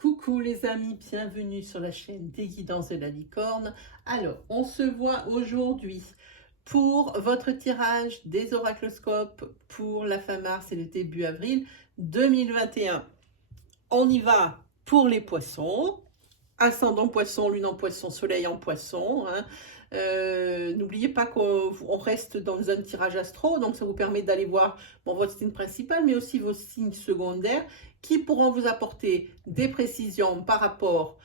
Coucou les amis, bienvenue sur la chaîne des guidances de la licorne. Alors, on se voit aujourd'hui pour votre tirage des oracloscopes pour la fin mars et le début avril 2021. On y va pour les poissons. Ascendant poisson, lune en poisson, soleil en poisson. N'oubliez pas qu'on reste dans un tirage astro, donc ça vous permet d'aller voir votre signe principal, mais aussi vos signes secondaires qui pourront vous apporter des précisions par rapport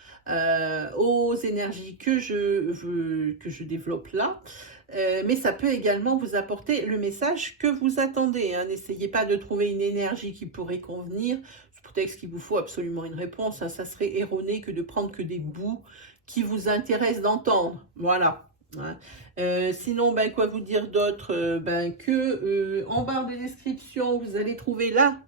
aux énergies que je développe là. Mais ça peut également vous apporter le message que vous attendez. N'essayez pas de trouver une énergie qui pourrait convenir sous prétexte qu'il vous faut absolument une réponse. Ça serait erroné que de prendre que des bouts qui vous intéressent d'entendre. Voilà. Sinon, quoi vous dire d'autre? En barre de description, vous allez trouver là,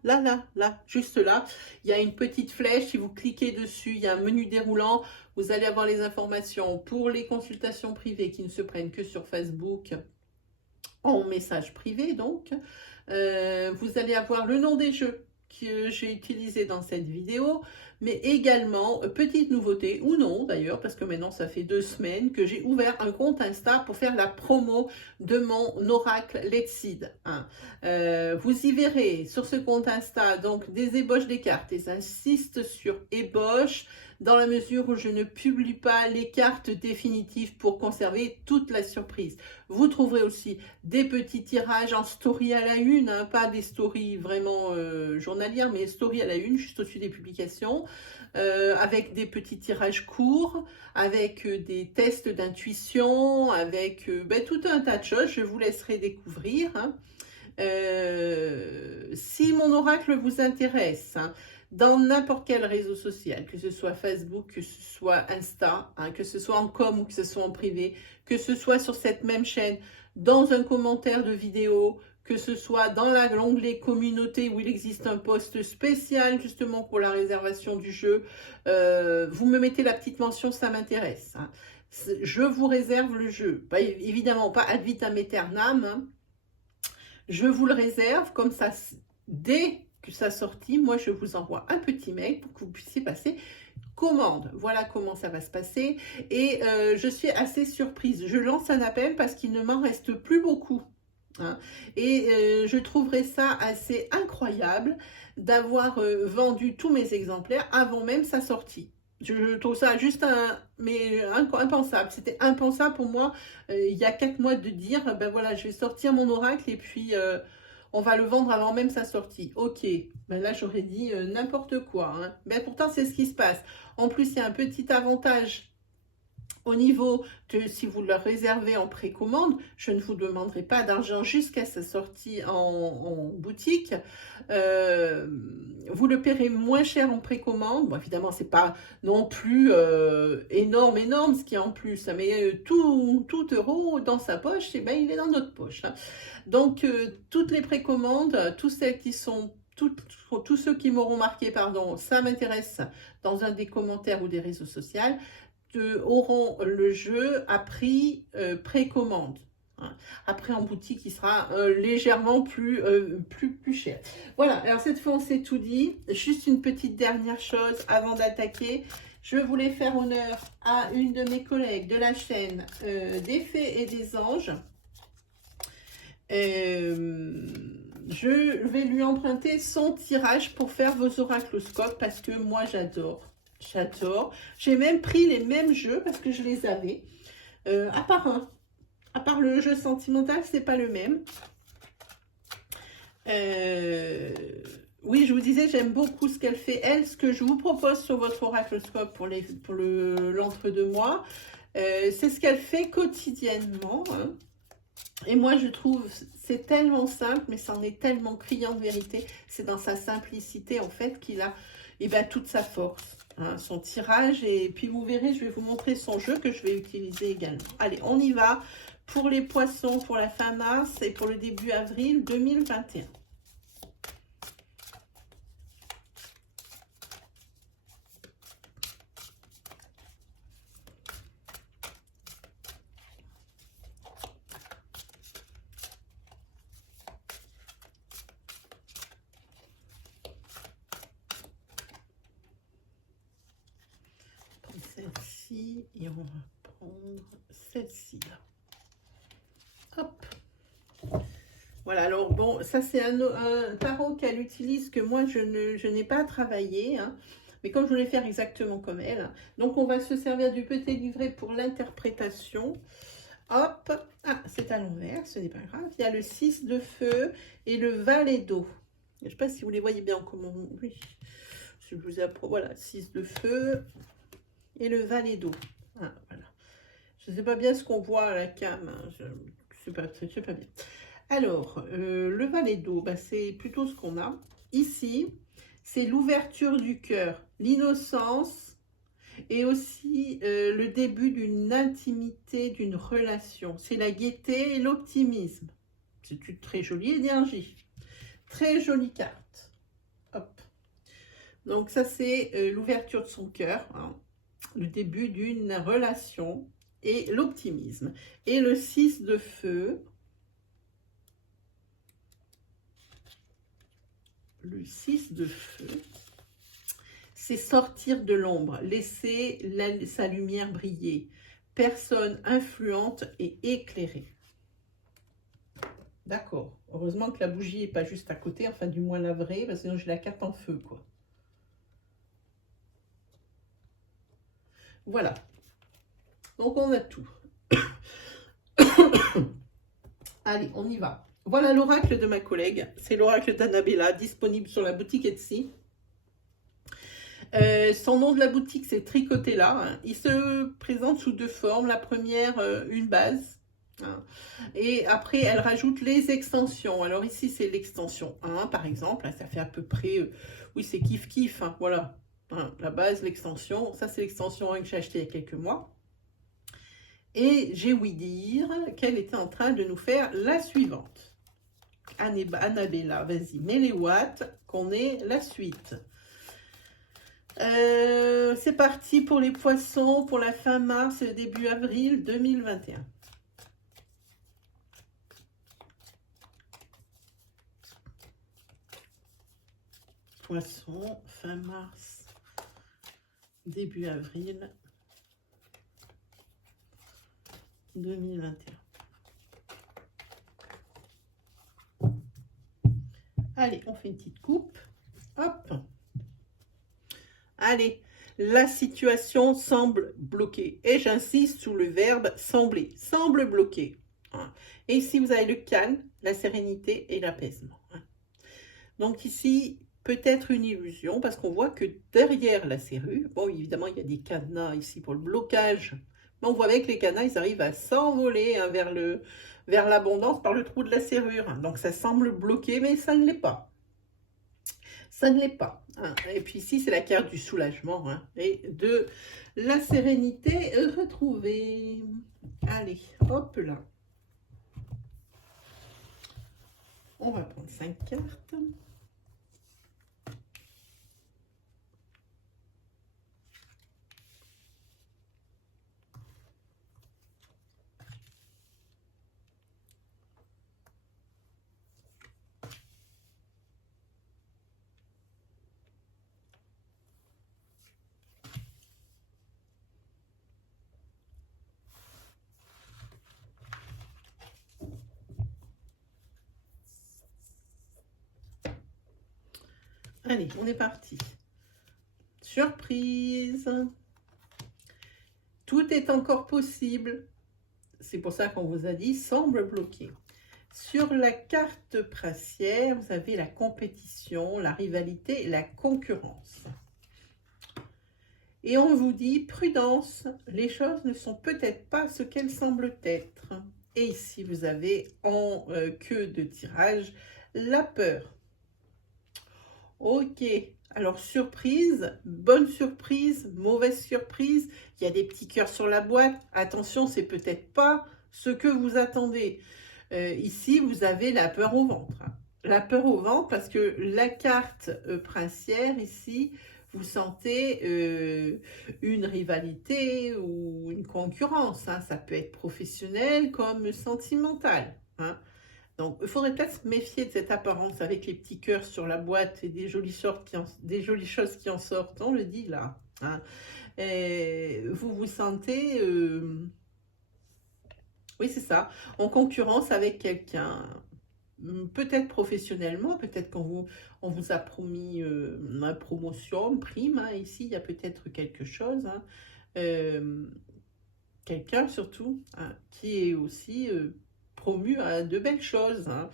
juste là, il y a une petite flèche. Si vous cliquez dessus, il y a un menu déroulant. Vous allez avoir les informations pour les consultations privées qui ne se prennent que sur Facebook en message privé. Donc, vous allez avoir le nom des jeux que j'ai utilisé dans cette vidéo, mais également, petite nouveauté, ou non d'ailleurs, parce que maintenant ça fait 2 semaines que j'ai ouvert un compte Insta pour faire la promo de mon oracle Let's Seed. Vous y verrez sur ce compte Insta donc des ébauches des cartes, et j'insiste sur ébauches, dans la mesure où je ne publie pas les cartes définitives pour conserver toute la surprise. Vous trouverez aussi des petits tirages en story à la une, pas des stories vraiment journalières, mais story à la une, juste au-dessus des publications, avec des petits tirages courts, avec des tests d'intuition, avec tout un tas de choses. Je vous laisserai découvrir. Si mon oracle vous intéresse, dans n'importe quel réseau social, que ce soit Facebook, que ce soit Insta, que ce soit en com ou que ce soit en privé, que ce soit sur cette même chaîne, dans un commentaire de vidéo, que ce soit dans l'onglet communauté où il existe un post spécial justement pour la réservation du jeu, vous me mettez la petite mention, ça m'intéresse. Je vous réserve le jeu, évidemment pas ad vitam aeternam, je vous le réserve comme ça, dès que ça sortit, moi je vous envoie un petit mail pour que vous puissiez passer commande. Voilà comment ça va se passer. Et je suis assez surprise. Je lance un appel parce qu'il ne m'en reste plus beaucoup. Et je trouverais ça assez incroyable d'avoir vendu tous mes exemplaires avant même sa sortie. Je trouve ça juste impensable. C'était impensable pour moi il y a 4 mois de dire voilà, je vais sortir mon oracle et puis on va le vendre avant même sa sortie. Ok, là j'aurais dit n'importe quoi. Pourtant c'est ce qui se passe. En plus il y a un petit avantage au niveau de, si vous le réservez en précommande, je ne vous demanderai pas d'argent jusqu'à sa sortie en boutique. Vous le paierez moins cher en précommande. Bon, évidemment, c'est pas non plus énorme ce qu'il y a en plus. Mais tout euro dans sa poche, il est dans notre poche. Donc, toutes les précommandes, tous celles qui sont tous ceux qui m'auront marqué, ça m'intéresse dans un des commentaires ou des réseaux sociaux, auront le jeu à prix précommande. Après en boutique il sera légèrement plus cher. Voilà, alors cette fois on s'est tout dit. Juste une petite dernière chose avant d'attaquer. Je voulais faire honneur à une de mes collègues de la chaîne des fées et des anges. Je vais lui emprunter son tirage pour faire vos oracloscopes parce que moi j'adore. J'ai même pris les mêmes jeux parce que je les avais. À part le jeu sentimental, c'est pas le même. Oui, je vous disais, j'aime beaucoup ce qu'elle fait. Elle, ce que je vous propose sur votre oracloscope pour l'entre-deux-mois, c'est ce qu'elle fait quotidiennement. Et moi, je trouve, c'est tellement simple, mais c'en est tellement criant de vérité. C'est dans sa simplicité, en fait, qu'il a toute sa force. Son tirage, et puis vous verrez, je vais vous montrer son jeu que je vais utiliser également. Allez, on y va pour les poissons pour la fin mars et pour le début avril 2021. celle-ci et on va prendre celle-ci là. Hop. Voilà, alors bon, ça c'est un tarot qu'elle utilise que moi je n'ai pas travaillé, hein, mais comme je voulais faire exactement comme elle. Donc on va se servir du petit livret pour l'interprétation. Hop, ah c'est à l'envers, ce n'est pas grave. Il y a le 6 de feu et le valet d'eau. Je ne sais pas si vous les voyez bien, comment... Oui, je vous apprends, voilà, 6 de feu et le valet d'eau. Ah, voilà. Je ne sais pas bien ce qu'on voit à la cam, hein, je ne sais pas bien. Alors, le valet d'eau, bah, c'est plutôt ce qu'on a. Ici, c'est l'ouverture du cœur, l'innocence et aussi le début d'une intimité, d'une relation. C'est la gaieté et l'optimisme. C'est une très jolie énergie. Très jolie carte. Hop. Donc ça, c'est l'ouverture de son cœur, hein, le début d'une relation et l'optimisme. Et le 6 de feu... Le 6 de feu, c'est sortir de l'ombre, laisser sa lumière briller. Personne influente et éclairée. D'accord. Heureusement que la bougie n'est pas juste à côté, enfin du moins la vraie, parce que sinon j'ai la carte en feu, quoi. Voilà. Donc on a tout. Allez, on y va. Voilà l'oracle de ma collègue. C'est l'oracle d'Annabella, disponible sur la boutique Etsy. Son nom de la boutique, c'est Tricotella. Hein. Il se présente sous deux formes. La première, une base. Hein. Et après, elle rajoute les extensions. Alors ici, c'est l'extension 1, par exemple. Ça fait à peu près... oui, c'est kiff-kiff. Hein, voilà. Hein, la base, l'extension. Ça, c'est l'extension 1 que j'ai acheté il y a quelques mois. Et j'ai ouï dire qu'elle était en train de nous faire la suivante. Annabella, vas-y, mets les watts, qu'on ait la suite. C'est parti pour les poissons, pour la fin mars et le début avril 2021. Poissons, fin mars, début avril 2021. Allez, on fait une petite coupe. Hop. Allez, la situation semble bloquée. Et j'insiste sur le verbe sembler. Semble bloqué. Et ici, vous avez le calme, la sérénité et l'apaisement. Donc ici, peut-être une illusion parce qu'on voit que derrière la serrure, bon, évidemment, il y a des cadenas ici pour le blocage. Mais on voit avec les cadenas, ils arrivent à s'envoler hein, vers l'abondance par le trou de la serrure. Donc ça semble bloqué, mais ça ne l'est pas. Ça ne l'est pas. Hein. Et puis ici, c'est la carte du soulagement hein, et de la sérénité retrouvée. Allez, hop là. On va prendre 5 cartes. Allez, on est parti. Surprise. Tout est encore possible. C'est pour ça qu'on vous a dit semble bloqué. Sur la carte princière, vous avez la compétition, la rivalité et la concurrence. Et on vous dit prudence, les choses ne sont peut-être pas ce qu'elles semblent être. Et ici, vous avez en queue de tirage la peur. Ok, alors surprise, bonne surprise, mauvaise surprise, il y a des petits cœurs sur la boîte, attention, c'est peut-être pas ce que vous attendez. Ici, vous avez la peur au ventre. Hein. La peur au ventre parce que la carte princière, ici, vous sentez une rivalité ou une concurrence. Hein. Ça peut être professionnel comme sentimental. Hein. Donc, il faudrait peut-être se méfier de cette apparence avec les petits cœurs sur la boîte et des jolies choses qui en sortent. On le dit là. hein. Et vous vous sentez, oui c'est ça, en concurrence avec quelqu'un. Peut-être professionnellement, peut-être on vous a promis une promotion, une prime, hein. Ici, il y a peut-être quelque chose, hein. Euh, Quelqu'un surtout, hein, qui est aussi promu à de belles choses, hein.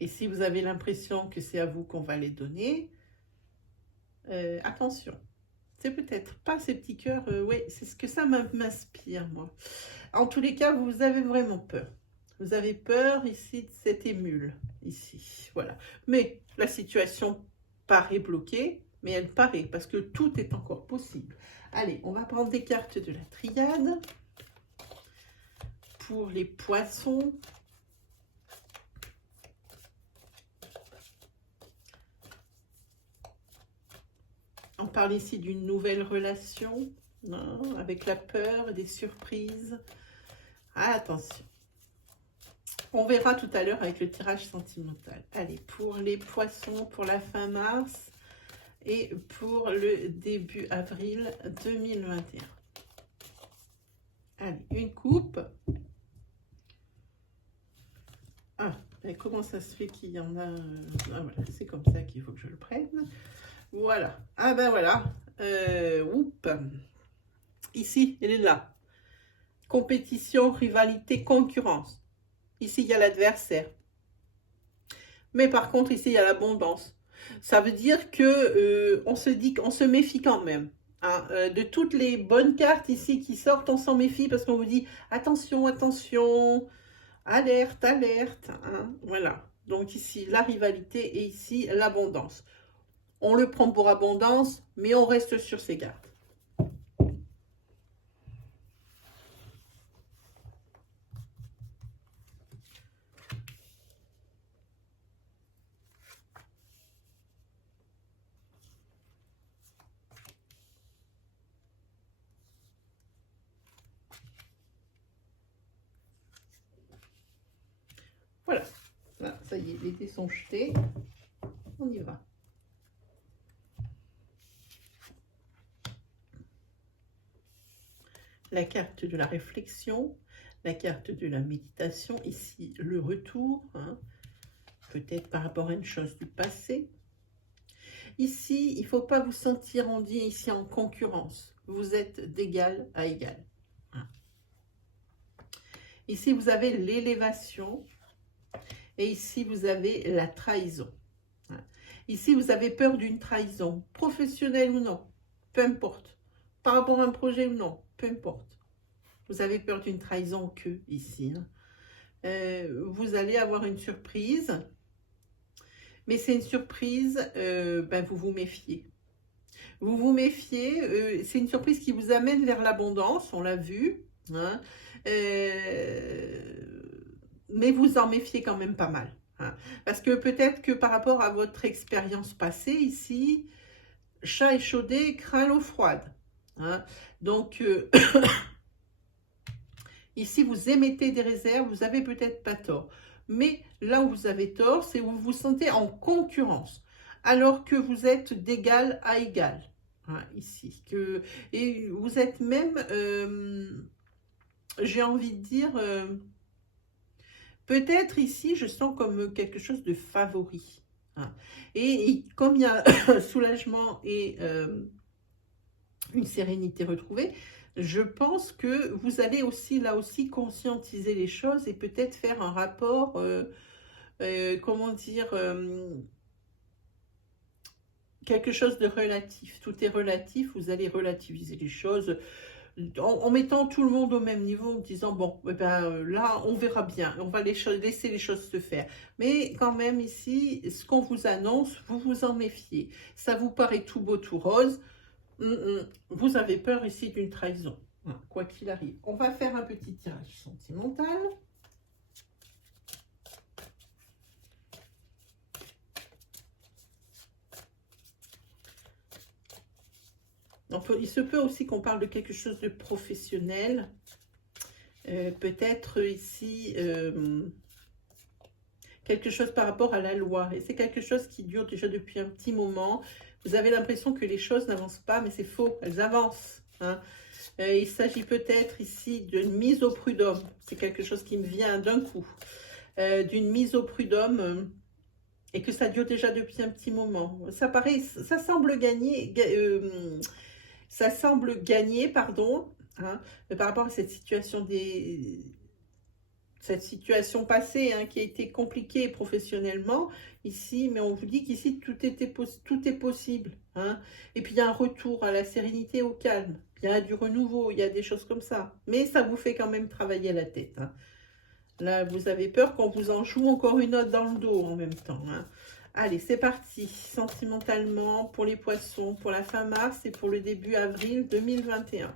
Et si vous avez l'impression que c'est à vous qu'on va les donner, attention. C'est peut-être pas ces petits cœurs, oui, c'est ce que ça m'inspire, moi. En tous les cas, vous avez vraiment peur. Vous avez peur ici de cette émule, ici, voilà. Mais la situation paraît bloquée, mais elle paraît, parce que tout est encore possible. Allez, on va prendre des cartes de la triade. Pour les poissons. On parle ici d'une nouvelle relation, hein, avec la peur, des surprises. Ah, attention. On verra tout à l'heure avec le tirage sentimental. Allez, pour les poissons, pour la fin mars et pour le début avril 2021. Allez, une coupe. Ah, et comment ça se fait qu'il y en a... Ah, voilà, c'est comme ça qu'il faut que je le prenne. Voilà. Ah ben voilà. Oups. Ici, elle est là. Compétition, rivalité, concurrence. Ici, il y a l'adversaire. Mais par contre, ici, il y a l'abondance. Ça veut dire que on se dit qu'on se méfie quand même. Hein. De toutes les bonnes cartes ici qui sortent, on s'en méfie parce qu'on vous dit attention, attention, alerte, alerte. Hein. Voilà. Donc ici, la rivalité et ici, l'abondance. On le prend pour abondance, mais on reste sur ses gardes. Voilà. Là, ça y est, les dés sont jetés. On y va. La carte de la réflexion, la carte de la méditation, ici le retour, hein, peut-être par rapport à une chose du passé. Ici, il ne faut pas vous sentir, on dit ici, en concurrence. Vous êtes d'égal à égal. Hein. Ici, vous avez l'élévation et ici, vous avez la trahison. Hein. Ici, vous avez peur d'une trahison, professionnelle ou non, peu importe. Par rapport à un projet ou non, peu importe. Vous avez peur d'une trahison que ici. Hein. Vous allez avoir une surprise. Mais c'est une surprise, ben vous vous méfiez. Vous vous méfiez, c'est une surprise qui vous amène vers l'abondance, on l'a vu. Hein, mais vous en méfiez quand même pas mal. Hein, parce que peut-être que par rapport à votre expérience passée ici, chat échaudé, craint l'eau froide. Hein, donc, ici, vous émettez des réserves, vous n'avez peut-être pas tort. Mais là où vous avez tort, c'est où vous vous sentez en concurrence, alors que vous êtes d'égal à égal. Hein, ici. Et vous êtes même, j'ai envie de dire, peut-être ici, je sens comme quelque chose de favori. Hein. Et comme il y a un soulagement et une sérénité retrouvée, je pense que vous allez aussi, là aussi, conscientiser les choses et peut-être faire un rapport, comment dire, quelque chose de relatif. Tout est relatif, vous allez relativiser les choses en mettant tout le monde au même niveau, en disant, bon, eh ben, là, on verra bien, on va laisser les choses se faire. Mais quand même, ici, ce qu'on vous annonce, vous vous en méfiez. Ça vous paraît tout beau, tout rose. Vous avez peur ici d'une trahison, quoi qu'il arrive. On va faire un petit tirage sentimental. Il se peut aussi qu'on parle de quelque chose de professionnel. Peut-être ici quelque chose par rapport à la loi. Et c'est quelque chose qui dure déjà depuis un petit moment. Vous avez l'impression que les choses n'avancent pas, mais c'est faux, elles avancent. Hein. Il s'agit peut-être ici d'une mise au prud'homme. C'est quelque chose qui me vient d'un coup. D'une mise au prud'homme et que ça dure déjà depuis un petit moment. Ça paraît, ça semble gagner, pardon, hein, par rapport à cette situation cette situation passée hein, qui a été compliquée professionnellement ici, mais on vous dit qu'ici tout est possible. Hein. Et puis il y a un retour à la sérénité, au calme. Il y a du renouveau, il y a des choses comme ça. Mais ça vous fait quand même travailler la tête. Hein. Là, vous avez peur qu'on vous en joue encore une autre dans le dos en même temps. Hein. Allez, c'est parti. Sentimentalement, pour les poissons, pour la fin mars et pour le début avril 2021.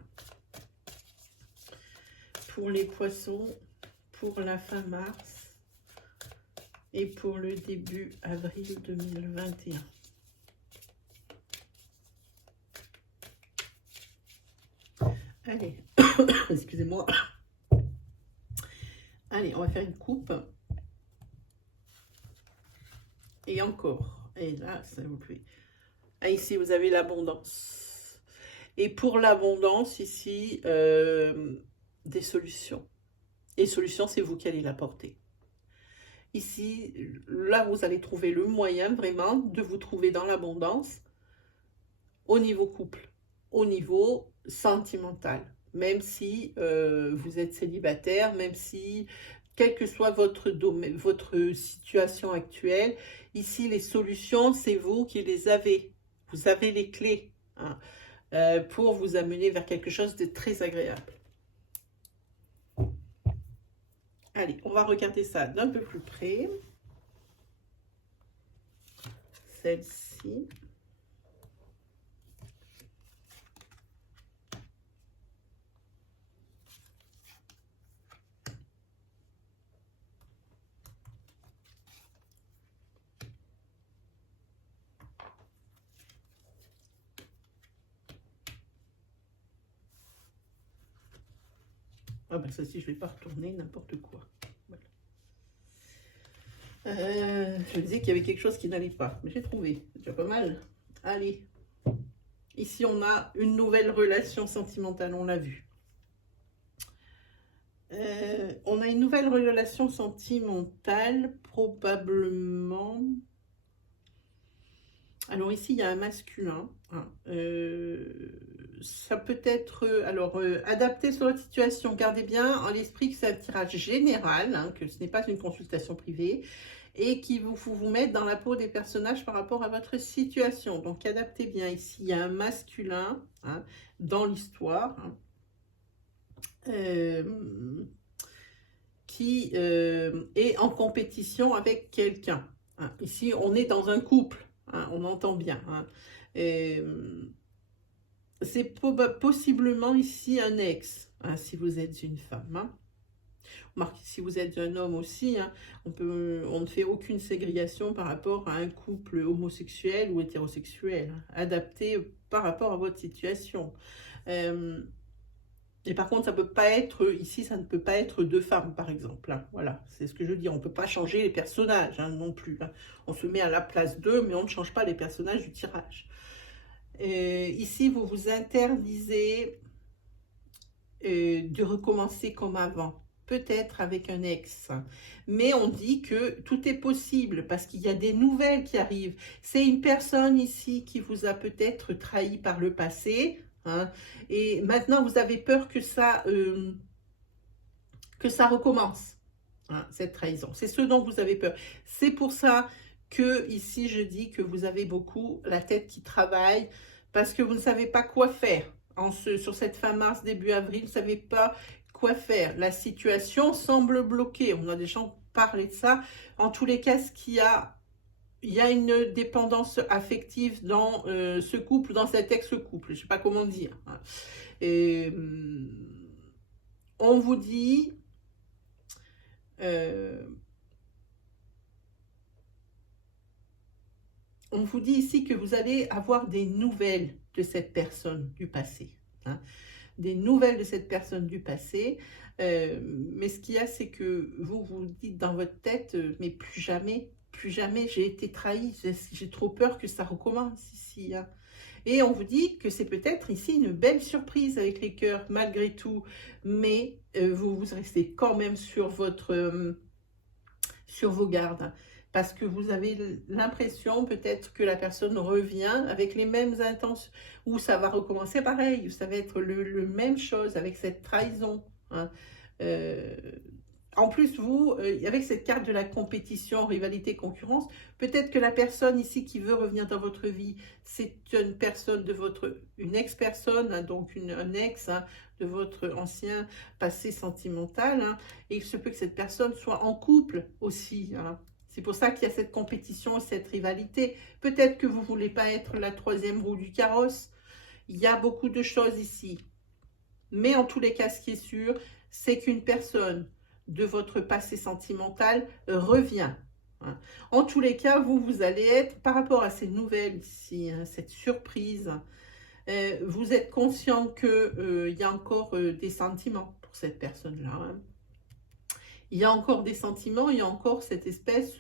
Pour les poissons, pour la fin mars et pour le début avril 2021. Allez, excusez-moi. Allez, on va faire une coupe. Et encore. Et là, ça vous plaît. Ah, ici, vous avez l'abondance. Et pour l'abondance, ici, des solutions. Et solutions, c'est vous qui allez l'apporter. Ici, là, vous allez trouver le moyen vraiment de vous trouver dans l'abondance au niveau couple, au niveau sentimental. Même si vous êtes célibataire, même si, quelle que soit votre domaine, votre situation actuelle, ici, les solutions, c'est vous qui les avez. Vous avez les clés hein, pour vous amener vers quelque chose de très agréable. Allez, on va regarder ça d'un peu plus près. Celle-ci. Ah ben ça ci, je ne vais pas retourner n'importe quoi. Voilà. Je disais qu'il y avait quelque chose qui n'allait pas, mais j'ai trouvé. C'est déjà pas mal. Allez. Ici, on a une nouvelle relation sentimentale, on l'a vu. On a une nouvelle relation sentimentale, probablement. Alors ici, il y a un masculin. Hein, ça peut être, adapté sur votre situation. Gardez bien en l'esprit que c'est un tirage général, hein, que ce n'est pas une consultation privée, et qui vous mettre dans la peau des personnages par rapport à votre situation. Donc, adaptez bien. Ici, il y a un masculin hein, dans l'histoire hein, qui est en compétition avec quelqu'un. Hein. Ici, on est dans un couple. Hein, on entend bien. Hein. C'est possiblement ici un ex, hein, si vous êtes une femme. Hein. Remarquez, si vous êtes un homme aussi, hein, on ne fait aucune ségrégation par rapport à un couple homosexuel ou hétérosexuel, hein, adapté par rapport à votre situation. Et par contre, ça peut pas être, ici, ça ne peut pas être deux femmes, par exemple. Hein, voilà, c'est ce que je veux dire. On ne peut pas changer les personnages hein, non plus. Hein. On se met à la place d'eux, mais on ne change pas les personnages du tirage. Ici, vous vous interdisez de recommencer comme avant. Peut-être avec un ex. Mais on dit que tout est possible parce qu'il y a des nouvelles qui arrivent. C'est une personne ici qui vous a peut-être trahi par le passé. Hein, et maintenant, vous avez peur que ça recommence, hein, cette trahison. C'est ce dont vous avez peur. C'est pour ça que ici, je dis que vous avez beaucoup la tête qui travaille parce que vous ne savez pas quoi faire. Sur cette fin mars, début avril, vous ne savez pas quoi faire. La situation semble bloquée. On a déjà parlé de ça. En tous les cas, il y a une dépendance affective dans ce couple, dans cet ex-couple. Je ne sais pas comment dire. Hein. Et, on vous dit... on vous dit ici que vous allez avoir des nouvelles de cette personne du passé. Hein, des nouvelles de cette personne du passé. Mais ce qu'il y a, c'est que vous vous dites dans votre tête, mais plus jamais, plus jamais j'ai été trahi, j'ai trop peur que ça recommence ici. Hein. Et on vous dit que c'est peut-être ici une belle surprise avec les cœurs, malgré tout. Mais vous restez quand même sur vos gardes. Parce que vous avez l'impression peut-être que la personne revient avec les mêmes intentions. Ou ça va recommencer pareil. Ou ça va être le même chose avec cette trahison. Hein. En plus, vous, avec cette carte de la compétition, rivalité, concurrence, peut-être que la personne ici qui veut revenir dans votre vie, c'est une personne de une ex-personne, hein, donc un ex hein, de votre ancien passé sentimental. Hein, et il se peut que cette personne soit en couple aussi. Hein. C'est pour ça qu'il y a cette compétition et cette rivalité. Peut-être que vous ne voulez pas être la troisième roue du carrosse. Il y a beaucoup de choses ici. Mais en tous les cas, ce qui est sûr, c'est qu'une personne de votre passé sentimental revient. Hein. En tous les cas, vous allez être, par rapport à ces nouvelles ici, hein, cette surprise, vous êtes conscient qu'il y a encore des sentiments pour cette personne-là. Hein. Il y a encore des sentiments, il y a encore cette espèce,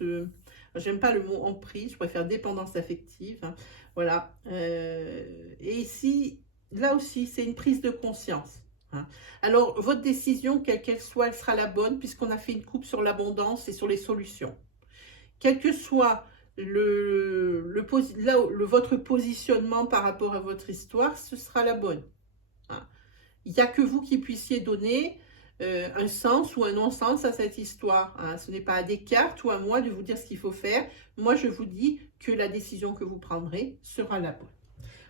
j'aime pas le mot emprise, je préfère dépendance affective. Hein. Voilà. Et ici, là aussi, c'est une prise de conscience. Hein. Alors, votre décision, quelle qu'elle soit, elle sera la bonne puisqu'on a fait une coupe sur l'abondance et sur les solutions. Quel que soit votre positionnement par rapport à votre histoire, ce sera la bonne. Hein. Il n'y a que vous qui puissiez donner un sens ou un non-sens à cette histoire. Hein. Ce n'est pas à Descartes ou à moi de vous dire ce qu'il faut faire. Moi, je vous dis que la décision que vous prendrez sera la bonne.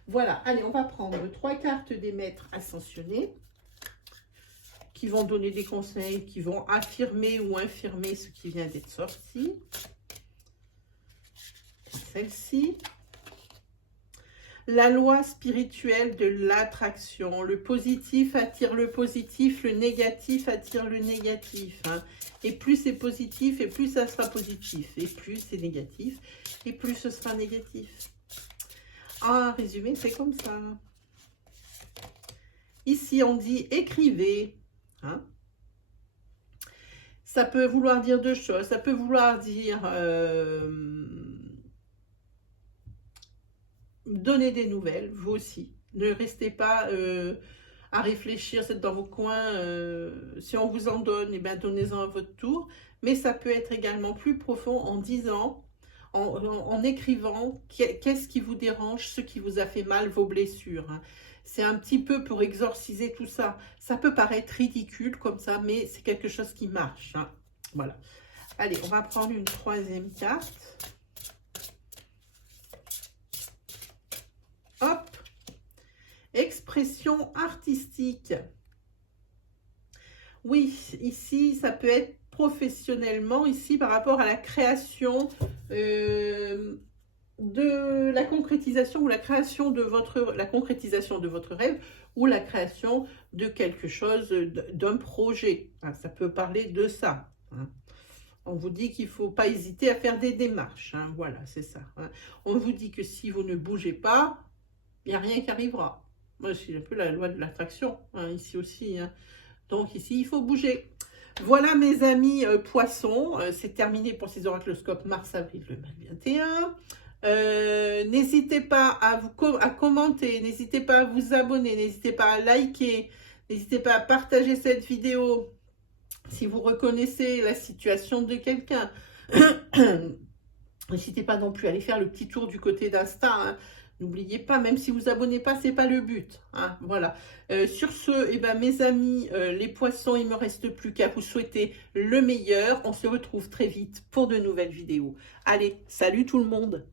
Voilà, allez, on va prendre 3 cartes des maîtres ascensionnés qui vont donner des conseils, qui vont affirmer ou infirmer ce qui vient d'être sorti. Celle-ci. La loi spirituelle de l'attraction. Le positif attire le positif, le négatif attire le négatif. Hein. Et plus c'est positif, et plus ça sera positif. Et plus c'est négatif, et plus ce sera négatif. En résumé, c'est comme ça. Ici, on dit écrivez. Hein. Ça peut vouloir dire 2 choses. Ça peut vouloir dire donner des nouvelles, vous aussi. Ne restez pas à réfléchir, c'est dans vos coins. Si on vous en donne, eh bien, donnez-en à votre tour. Mais ça peut être également plus profond en disant, en écrivant, qu'est-ce qui vous dérange, ce qui vous a fait mal, vos blessures. Hein. C'est un petit peu pour exorciser tout ça. Ça peut paraître ridicule comme ça, mais c'est quelque chose qui marche. Hein. Voilà. Allez, on va prendre une 3e carte. Hop. Expression artistique. Oui, ici, ça peut être professionnellement, ici, par rapport à la création de la concrétisation ou la création de votre rêve ou la création de quelque chose, d'un projet. Hein, ça peut parler de ça. Hein. On vous dit qu'il ne faut pas hésiter à faire des démarches. Hein, voilà, c'est ça. Hein. On vous dit que si vous ne bougez pas, il n'y a rien qui arrivera. Moi, c'est un peu la loi de l'attraction, hein, ici aussi. Hein. Donc ici, il faut bouger. Voilà mes amis poissons, c'est terminé pour ces oracloscopes mars-avril 2021. N'hésitez pas à commenter, n'hésitez pas à vous abonner, n'hésitez pas à liker, n'hésitez pas à partager cette vidéo si vous reconnaissez la situation de quelqu'un. N'hésitez pas non plus à aller faire le petit tour du côté d'Insta. Hein. N'oubliez pas, même si vous vous abonnez pas, c'est pas le but. Hein, voilà. Sur ce, eh ben, mes amis, les poissons, il me reste plus qu'à vous souhaiter le meilleur. On se retrouve très vite pour de nouvelles vidéos. Allez, salut tout le monde!